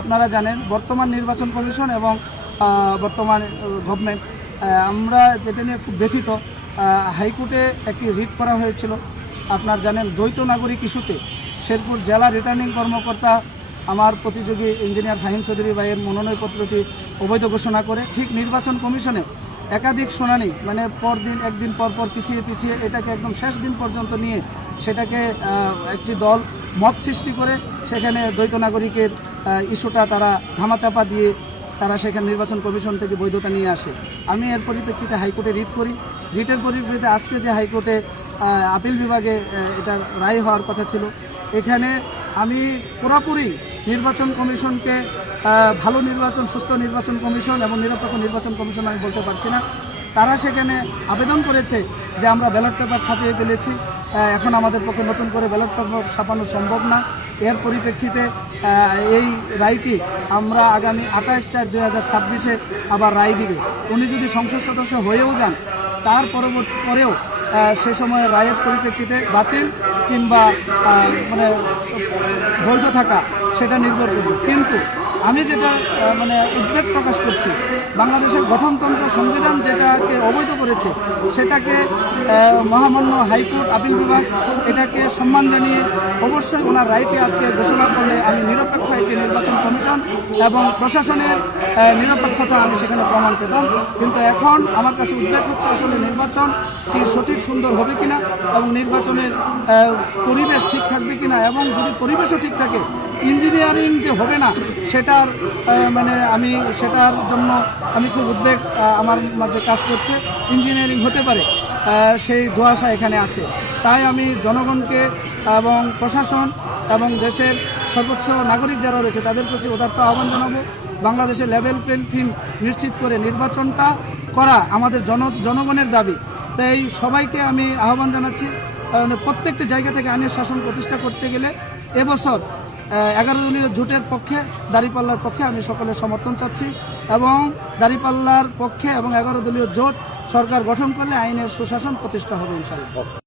আপনারা জানেন বর্তমান নির্বাচন কমিশন এবং বর্তমান গভর্নমেন্ট আমরা যেটা নিয়ে খুব ব্যথিত। হাইকোর্টে একটি রিট করা হয়েছিল, আপনার জানেন দ্বৈত নাগরিক ইস্যুতে শেরপুর জেলা রিটার্নিং কর্মকর্তা আমার প্রতিযোগী ইঞ্জিনিয়ার ফাহিম চৌধুরী ভাইয়ের মনোনয়নপত্রটি অবৈধ ঘোষণা করে ঠিক নির্বাচন কমিশনে একাধিক শুনানি মানে একদিন পর পিছিয়ে এটাকে একদম শেষ দিন পর্যন্ত নিয়ে সেটাকে একটি দল মত সৃষ্টি করে সেখানে দ্বৈত নাগরিকের ইস্যুটা তারা ধামাচাপা দিয়ে তারা সেখানে নির্বাচন কমিশন থেকে বৈধতা নিয়ে আসে। আমি এর পরিপ্রেক্ষিতে হাইকোর্টে রিট করি। রিটের পরিপ্রেক্ষিতে আজকে যে হাইকোর্টে আপিল বিভাগে এটা রায় হওয়ার কথা ছিল, এখানে আমি পুরোপুরি নির্বাচন কমিশনকে ভালো নির্বাচন, সুস্থ নির্বাচন কমিশন এবং নিরপেক্ষ নির্বাচন কমিশন আমি বলতে পারছি না। তারা সেখানে আবেদন করেছে যে আমরা ব্যালট পেপার ছাপিয়ে ফেলেছি, এখন আমাদের পক্ষে নতুন করে ব্যালট পেপার ছাপানো সম্ভব না। এর পরিপ্রেক্ষিতে এই রায়টি আমরা আগামী 28/4/2026 আবার রায় দিবে। উনি যদি সংসদ সদস্য হয়েও যান তার পরেও সে সময় রায়ের পরিপ্রেক্ষিতে বাতিল কিংবা মানে বৈধ থাকা সেটা নির্ভর করবে। কিন্তু আমি যেটা উদ্বেগ প্রকাশ করছি, বাংলাদেশের গঠনতন্ত্র সংবিধান যেটাকে অবৈধ করেছে সেটাকে মহামান্য হাইকোর্ট আপিল বিভাগ এটাকে সম্মান জানিয়ে অবশ্যই ওনার রায়টি আজকে ঘোষণা করলে আমি নিরপেক্ষ একটি নির্বাচন কমিশন এবং প্রশাসনের নিরপেক্ষতা আমি সেখানে প্রমাণ পেতাম। কিন্তু এখন আমার কাছে উদ্বেগ হচ্ছে আসলে নির্বাচন কি সঠিক সুন্দর হবে কিনা এবং নির্বাচনের পরিবেশ ঠিক থাকবে কিনা, এবং যদি পরিবেশও ঠিক থাকে ইঞ্জিনিয়ারিং যে হবে না সেটার আমি সেটার জন্য আমি খুব উদ্বেগ আমার মাঝে কাজ করছে। ইঞ্জিনিয়ারিং হতে পারে সেই ধোঁয়াশা এখানে আছে। তাই আমি জনগণকে এবং প্রশাসন এবং দেশের সর্বোচ্চ নাগরিক যারা রয়েছে তাদের প্রতি উদাত্ত আহ্বান জানাবো, বাংলাদেশের লেভেল প্লেইং ফিল্ড নিশ্চিত করে নির্বাচনটা করা আমাদের জনগণের দাবি। তাই সবাইকে আমি আহ্বান জানাচ্ছি, প্রত্যেকটি জায়গা থেকে আইনের শাসন প্রতিষ্ঠা করতে গেলে এবছর 11 দলীয় জোটের পক্ষে দাঁড়িপাল্লার পক্ষে আমি সকলের সমর্থন চাচ্ছি এবং দাঁড়িপাল্লার পক্ষে এবং 11 দলীয় জোট সরকার গঠন করলে আইনের সুশাসন প্রতিষ্ঠা হবে ইনশাআল্লাহ।